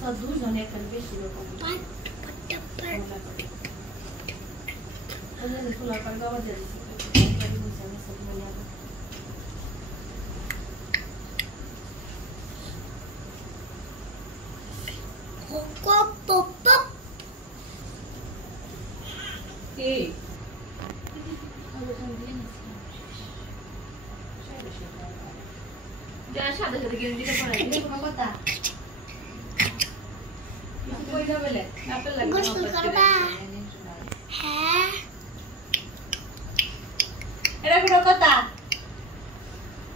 সব দুজনে একটা বেশি রকম ওদের খোলা পার গাওয়া যাচ্ছে Pop pop pop. Hey. যার সাথে সাথে গেঞ্জিটা পরে দিলে কোনো কথা কইরা বলে আপেল লাগে গোসল করবা হ্যাঁ এটা কোনো কথা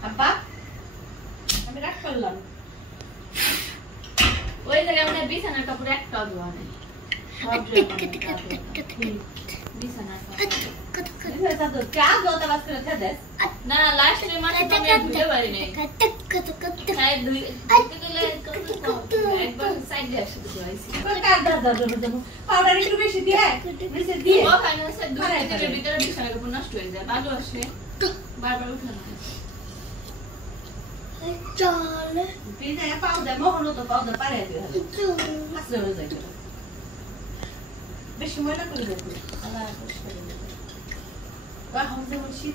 আব্বা আমি রাখ করলাম ওই জায়গায় আমরা বিছানার কাপড় একটা ধোয়া নেই সব বিছানার কাপড় क्या जोता बस कर था दस ना लास्ट में माने तो मैं धुले वाली नहीं शायद धुले एक बार साइड ले सकते हो ऐसे पर काट दो पाउडर একটু বেশি দিয়ে বেশি দিয়ে ও খানা সে দুধ দিয়ে ভিতরে বিছানা কাপড় নষ্ট হয়ে যায় ভালো আসে বারবার উঠানো চল পিনে পাউডার মহলো তো পাউডার পারে দিও আসলে হয়ে যায় বেশি ময়লা করে দাও আল্লাহ কষ্ট করে দাও বা হামজে মুশি